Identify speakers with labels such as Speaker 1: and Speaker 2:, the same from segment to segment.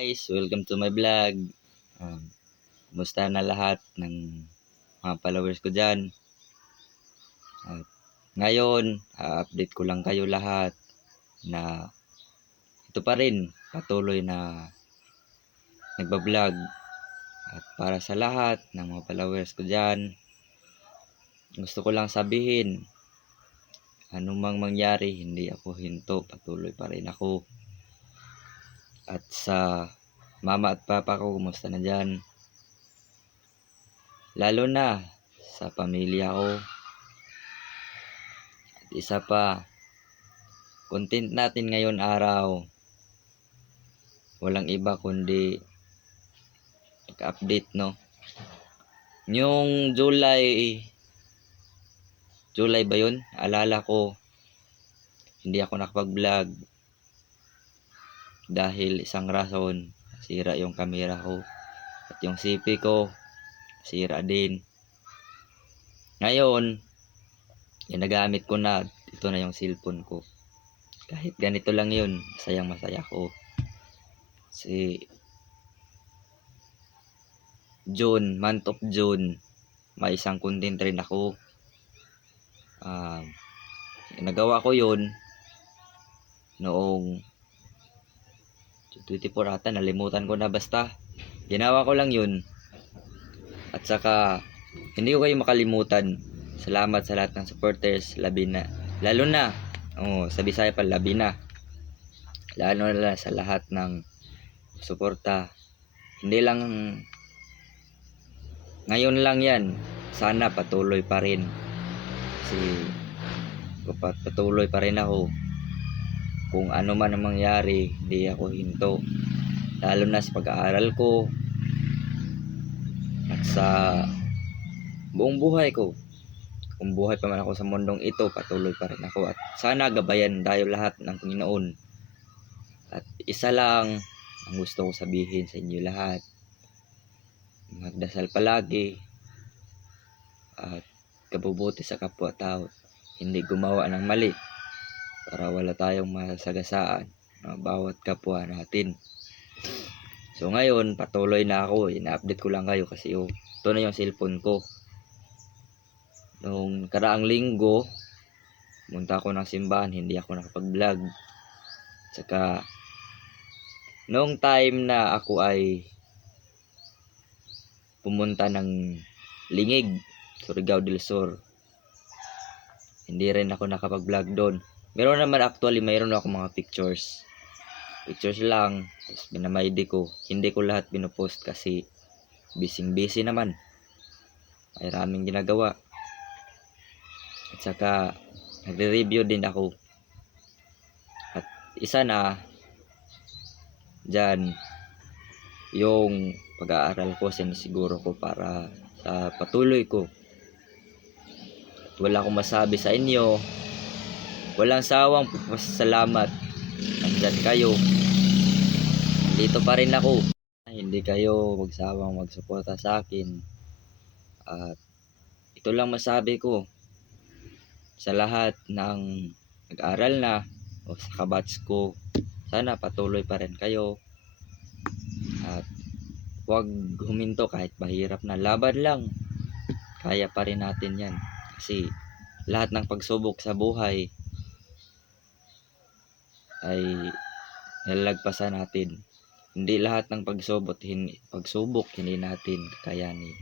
Speaker 1: guys, welcome to my vlog. Um, kumusta na lahat ng mga followers ko dyan. At ngayon, update ko lang kayo lahat na ito pa rin, patuloy na nagbablog. At para sa lahat ng mga followers ko dyan, gusto ko lang sabihin, anumang mangyari, hindi ako hinto, patuloy pa rin ako. At sa mama at papa ko, kumusta na dyan? Lalo na sa pamilya ko. At isa pa, content natin ngayon araw. Walang iba kundi pag-update, no? Yung July, July ba yun? Alala ko, hindi ako nakapag-vlog dahil isang rason sira yung camera ko at yung CP ko sira din. Ngayon ginagamit ko na ito na yung cellphone ko. Kahit ganito lang yun masayang masaya ko. Si June month of June may isang content rin ako. Um, nagawa ko yun noong 24 ata, nalimutan ko na basta. Ginawa ko lang yun. At saka, hindi ko kayo makalimutan. Salamat sa lahat ng supporters, labi na. Lalo na, oh, sa Bisaya pa, labi na. Lalo na sa lahat ng suporta. Hindi lang, ngayon lang yan. Sana patuloy pa rin. Kasi, pat- patuloy pa rin ako kung ano man ang mangyari, hindi ako hinto. Lalo na sa pag-aaral ko at sa buong buhay ko. Kung buhay pa man ako sa mundong ito, patuloy pa rin ako. At sana gabayan tayo lahat ng Panginoon. At isa lang ang gusto ko sabihin sa inyo lahat. Magdasal palagi at kabubuti sa kapwa-tao. Hindi gumawa ng mali para wala tayong masagasaan ng bawat kapwa natin. So ngayon, patuloy na ako. Ina-update ko lang kayo kasi yung, ito na yung cellphone ko. Nung karaang linggo, munta ako ng simbahan, hindi ako nakapag-vlog. Tsaka, noong time na ako ay pumunta ng Lingig, Surigao del Sur, hindi rin ako nakapag-vlog doon. Meron naman actually, mayroon ako mga pictures. Pictures lang. Tapos binamaydi ko. Hindi ko lahat pinopost kasi busy busy naman. May raming ginagawa. At saka, nagre-review din ako. At isa na, dyan, yung pag-aaral ko, sinisiguro ko para sa patuloy ko. At wala akong masabi sa inyo Walang sawang pasalamat. Nandyan kayo. Dito pa rin ako. Hindi kayo magsawang magsuporta sa akin. At ito lang masabi ko sa lahat ng nag-aral na o sa kabats ko. Sana patuloy pa rin kayo. At huwag huminto kahit mahirap na. Laban lang. Kaya pa rin natin yan. Kasi lahat ng pagsubok sa buhay ay nalagpasan natin. Hindi lahat ng pagsubok, hin, pagsubok hindi natin kakayanin.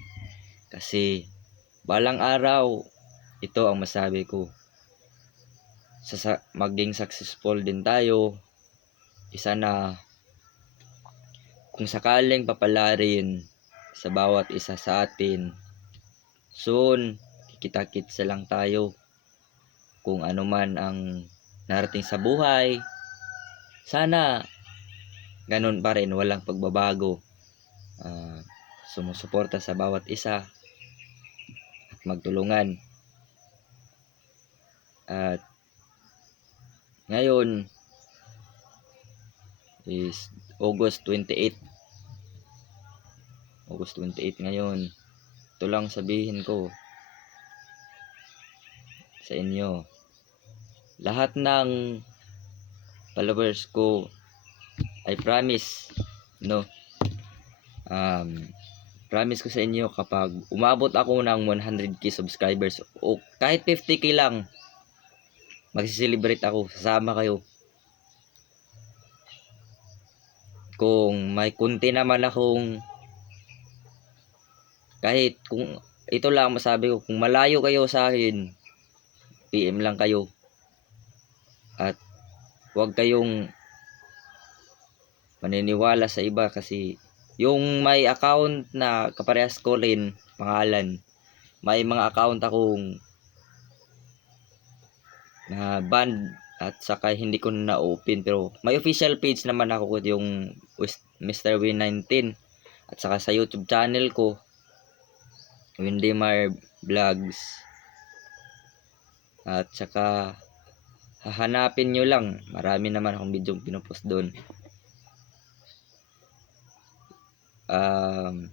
Speaker 1: Kasi balang araw, ito ang masabi ko. Sa, maging successful din tayo, isa na kung sakaling papalarin sa bawat isa sa atin, soon, kikita-kitsa lang tayo kung ano man ang narating sa buhay, sana ganun pa rin walang pagbabago. Uh, sumusuporta sa bawat isa at magtulungan. At ngayon is August 28 August 28 ngayon. Ito lang sabihin ko sa inyo. Lahat ng followers ko I promise no? Um promise ko sa inyo kapag umabot ako ng 100k subscribers o kahit 50k lang magsiselebrate ako sasama kayo. Kung may kunti naman akong kahit kung ito lang masabi ko kung malayo kayo sa akin PM lang kayo huwag kayong maniniwala sa iba kasi yung may account na kaparehas ko rin pangalan may mga account akong na banned at saka hindi ko na open pero may official page naman ako yung Mr. Win19 at saka sa YouTube channel ko Windimar Vlogs at saka hahanapin nyo lang. Marami naman akong video pinupost doon. Um,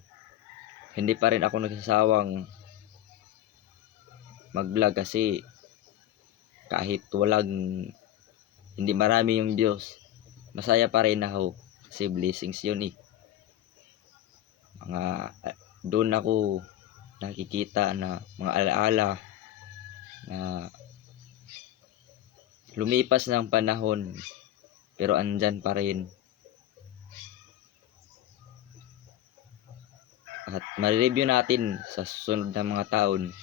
Speaker 1: hindi pa rin ako nagsasawang mag-vlog kasi kahit walang hindi marami yung views masaya pa rin ako kasi blessings yun eh. Mga doon ako nakikita na mga alaala na lumipas ng panahon pero andyan pa rin. At ma-review natin sa susunod na mga taon.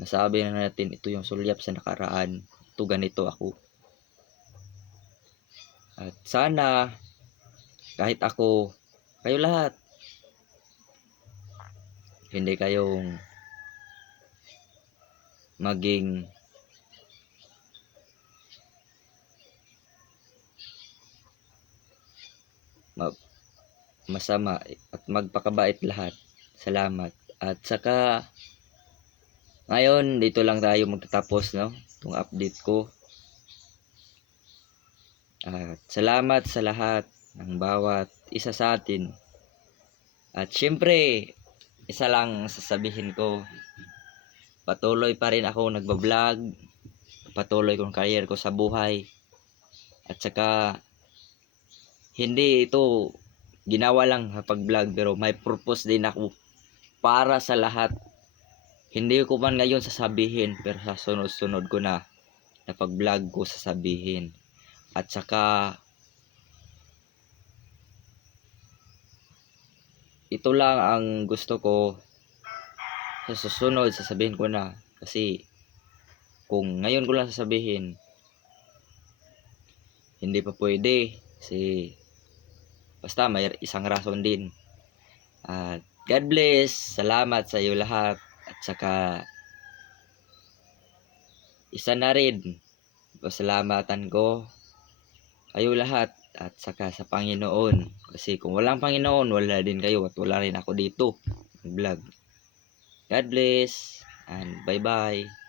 Speaker 1: Nasabi na natin ito yung sulyap sa nakaraan. Ito ganito ako. At sana kahit ako kayo lahat hindi kayong maging masama at magpakabait lahat. Salamat. At saka ngayon dito lang tayo magtatapos no, itong update ko. At salamat sa lahat ng bawat isa sa atin. At syempre, isa lang sasabihin ko, patuloy pa rin ako nagbablog, patuloy kong career ko sa buhay. At saka, hindi ito ginawa lang kapag vlog pero may purpose din ako para sa lahat. Hindi ko man ngayon sasabihin pero sa sunod-sunod ko na na pag vlog ko sasabihin. At saka ito lang ang gusto ko sa susunod sasabihin ko na kasi kung ngayon ko lang sasabihin hindi pa pwede kasi basta may isang rason din. At God bless. Salamat sa iyo lahat. At saka isa na rin. Pasalamatan ko kayo lahat at saka sa Panginoon. Kasi kung walang Panginoon wala din kayo at wala rin ako dito. Vlog. God bless and bye bye